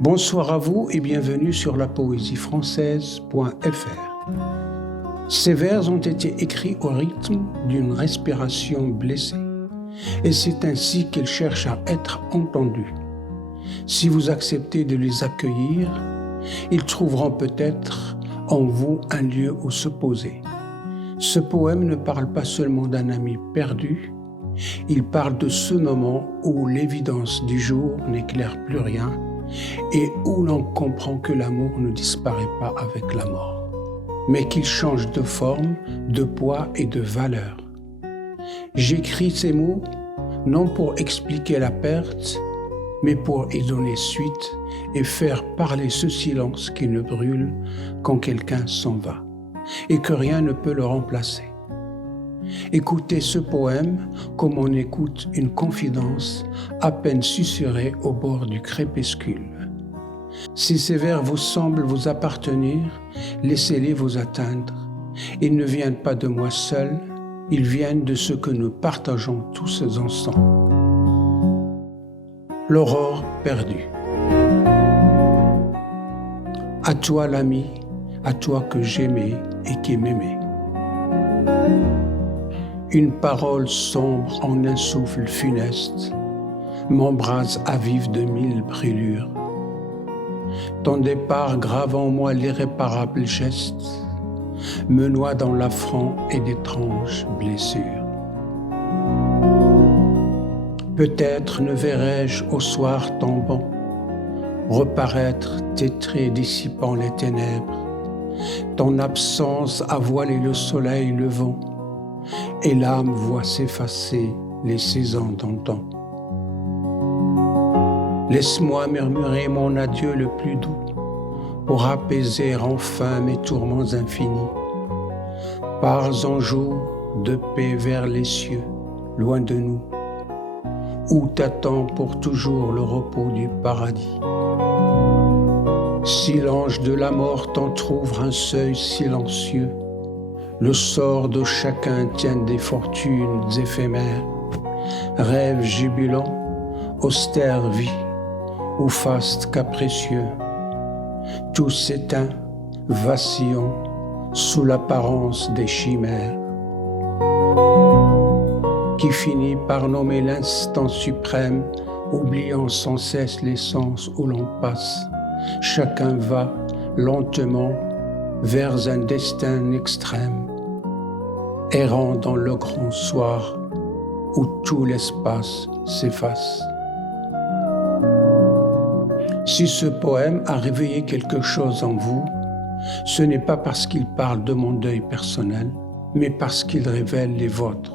Bonsoir à vous et bienvenue sur lapoésiefrançaise.fr. Ces vers ont été écrits au rythme d'une respiration blessée, et c'est ainsi qu'ils cherchent à être entendus. Si vous acceptez de les accueillir, ils trouveront peut-être en vous un lieu où se poser. Ce poème ne parle pas seulement d'un ami perdu, il parle de ce moment où l'évidence du jour n'éclaire plus rien et où l'on comprend que l'amour ne disparaît pas avec la mort, mais qu'il change de forme, de poids et de valeur. J'écris ces mots non pour expliquer la perte, mais pour y donner suite et faire parler ce silence qui ne brûle quand quelqu'un s'en va et que rien ne peut le remplacer. Écoutez ce poème comme on écoute une confidence à peine susurrée au bord du crépuscule. Si ces vers vous semblent vous appartenir, laissez-les vous atteindre. Ils ne viennent pas de moi seul, ils viennent de ce que nous partageons tous ensemble. L'aurore perdue. À toi l'ami, à toi que j'aimais et qui m'aimait. Une parole sombre en un souffle funeste m'embrase à vif de 1000 brûlures. Ton départ grave en moi l'irréparable geste me noie dans l'affront et d'étranges blessures. Peut-être ne verrai-je au soir tombant reparaître tétré dissipant les ténèbres. Ton absence a voilé le soleil levant et l'âme voit s'effacer les saisons d'antan. Laisse-moi murmurer mon adieu le plus doux pour apaiser enfin mes tourments infinis. Pars en jour de paix vers les cieux, loin de nous, où t'attend pour toujours le repos du paradis. Si l'ange de la mort t'entr'ouvre un seuil silencieux, le sort de chacun tient des fortunes éphémères. Rêve jubilant, austère vie, ou faste capricieux, tout s'éteint, vacillant, sous l'apparence des chimères, qui finit par nommer l'instant suprême, oubliant sans cesse les sens où l'on passe. Chacun va, lentement, vers un destin extrême, errant dans le grand soir où tout l'espace s'efface. Si ce poème a réveillé quelque chose en vous, ce n'est pas parce qu'il parle de mon deuil personnel, mais parce qu'il révèle les vôtres,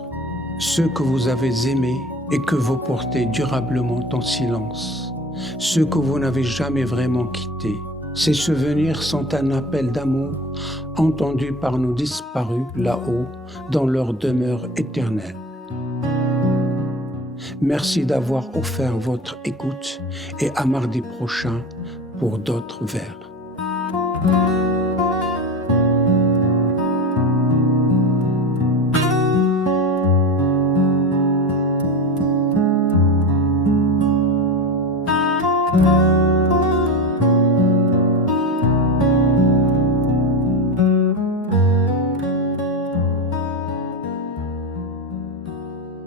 ceux que vous avez aimés et que vous portez durablement en silence, ceux que vous n'avez jamais vraiment quittés. Ces souvenirs sont un appel d'amour entendu par nos disparus là-haut dans leur demeure éternelle. Merci d'avoir offert votre écoute et à mardi prochain pour d'autres vers.